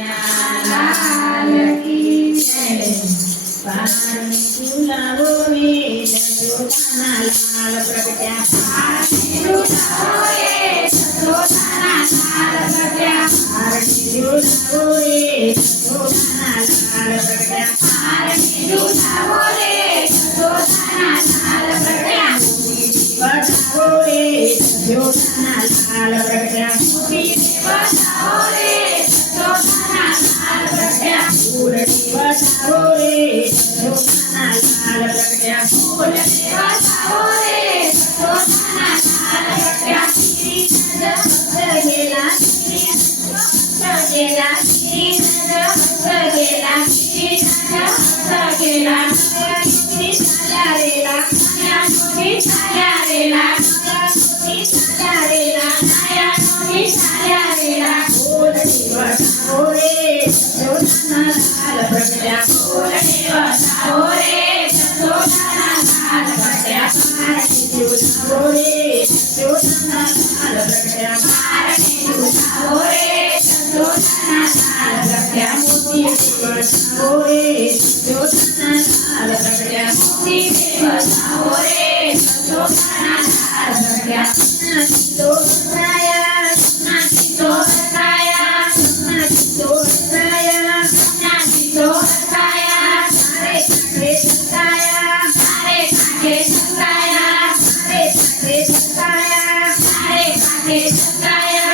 लाल की जय। पानी झूलावो रे यशोदाना लाल प्रगट्या। पानी झूलावो रे यशोदाना लाल प्रगट्या। पानी झूलावो रे यशोदाना लाल प्रगट्या। पानी झूलावो रे यशोदाना लाल प्रगट्या। बचाओ रे यशोदाना लाल प्रगट्या। बचाओ रे यशोदाना लाल प्रगट्या। बचाओ रे यशोदाना लाल प्रगट्या। बचाओ रे यशोदाना लाल प्रगट्या। भक्त गेला भक्त गेला भक्त गेला भक्त गेला झाल्या रेला माया नोटी झाल्या रेला नोटी झाल्या रेला माया नोटी झाल्या रेला। बोल देवता रे यशोदाना लाल प्रगट्या। बोल देवता रे यशोदाना लाल प्रगट्या। भारती झुलावो रे यशोदाना लाल प्रगट्या। भारती झुलावो रे यशोदाना लाल प्रगट्या। मोती बचाओ रे यशोदाना लाल प्रगट्या। मोती बचाओ रे यशोदाना लाल प्रगट्या। नाची तोराया नाची तोराया नाची तोराया नाची तोराया। सारे काटे सताया सारे काटे सताया सारे काटे सताया सारे काटे सताया।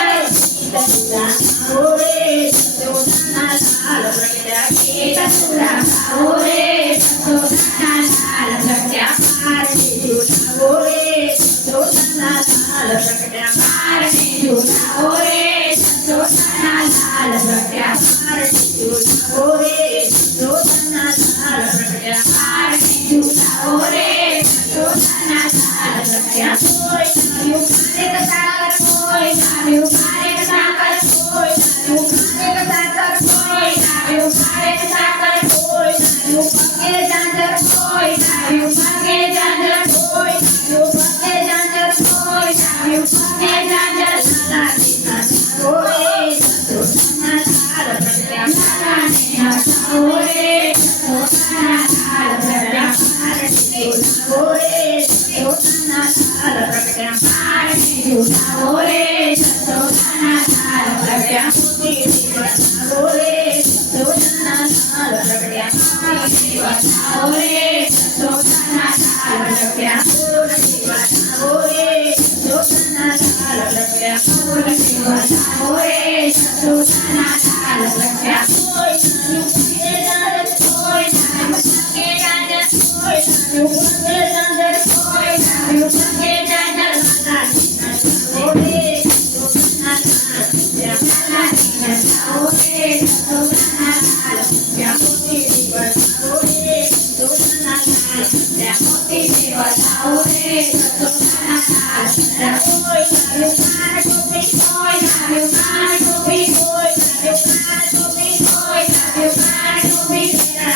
हो रे यशोदाना लाल प्रगट्या। गीत सुरा हो रे यशोदाना लाल प्रगट्या। भारती झुलावो रे यशोदाना लाल प्रगट्या। भारती झुलावो रे यशोदाना लाल प्रगट्या। भारती झुलावो रे यशोदाना लाल प्रगट्या। भारती झुलावो रे यशोदाना लाल प्रगट्या। कोई नारियो खाने का सागर कोई नारियो खाने का सागर कोई नारियो खाने का सागर कोई नारियो खाने का सागर कोई नारियो पके जांजर कोई नारियो पके जांजर कोई नारियो पके जांजर कोई नारियो पके जांजर। लाला नेहा कोई यशोदाना लाल प्रगट्या। लाला नेहा कोई यशोदाना लाल प्रगट्या। भारती झुलावो रे यशोदाना लाल प्रगट्या। भारती झुलावो रे यशोदाना लाल प्रगट्या। मोती बचाओ रे यशोदाना लाल प्रगट्या। मोती बचाओ रे यशोदाना लाल प्रगट्या। मोती बचाओ रे यशोदाना लाल प्रगट्या। मोती बचाओ रे यशोदाना लाल प्रगट्या। कोई नारियो पके जांजर कोई नारियो पके जांजर कोई नारियो पके जांजर कोई नारियो पके जांजर। लाला नेहा हो रे यशोदाना लाल प्रगट्या। लाला नेहा हो रे यशोदाना लाल प्रगट्या। मोती बचाओ रे यशोदाना लाल प्रगट्या। मोती बचाओ रे यशोदाना लाल प्रगट्या। कोई नारियो खाने टोपी कोई नारियो खाने टोपी कोई नारियो खाने टोपी कोई नारियो खाने टोपी। तेरा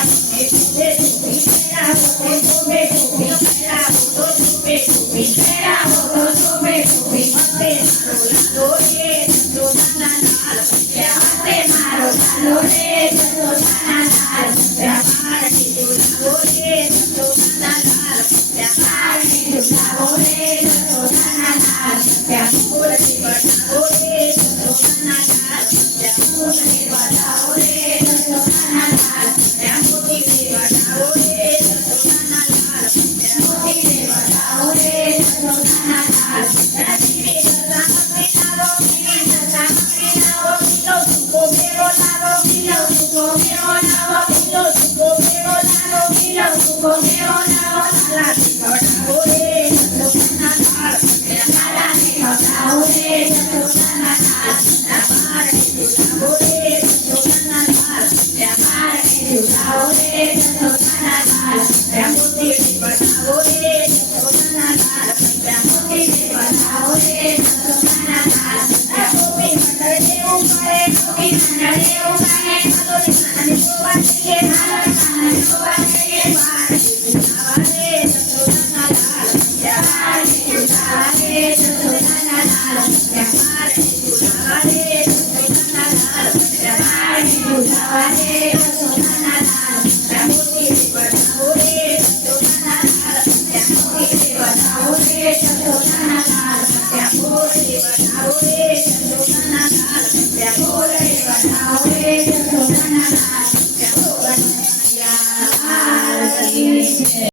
बोले टोपी तेरा बोले टोपी टोपी तेरा बोले टोपी टोपी तेरा बोले टोपी टोपी। मते मारो लालो रे यशोदाना लाल प्रगट्या। मते मारो लालो रे यशोदाना लाल प्रगट्या। भारती झुलावो रे यशोदाना लाल प्रगट्या। भारती झुलावो रे यशोदाना लाल प्रगट्या। मूर्ति बचाओ रे यशोदाना लाल प्रगट्या। मूर्ति बचाओ रे यशोदाना लाल प्रगट्या। मूर्ति बचाओ रे यशोदाना लाल प्रगट्या। मूर्ति बचाओ रे यशोदाना लाल प्रगट्या। धीरे सदा मते लावो धीरे सदा मते लावो किलो सुको मेरो लावो किलो सुको मेरो लावो किलो सुको मेरो लावो किलो सुको मेरो लावो। लाला नेहा रे यशोदाना लाल प्रगट्या। लाला नेहा रे यशोदाना लाल प्रगट्या। भारती झुलावो रे यशोदाना लाल प्रगट्या। भारती झुलावो रे यशोदाना लाल प्रगट्या। मोती बचाओ रे यशोदाना लाल प्रगट्या। मोती बचाओ रे यशोदाना लाल प्रगट्या। टोपी मंडळ देऊ करे टोपी मंडळ देऊ करे हातोडी खाने शोभा के हात खाने शोभा के। भारती झुलावा रे यशोदाना लाल प्रगट्या। भारती झुलावा रे यशोदाना लाल प्रगट्या। भारती झुलावा रे यशोदाना लाल प्रगट्या। भारती ઝુલાવા રે યશોદાના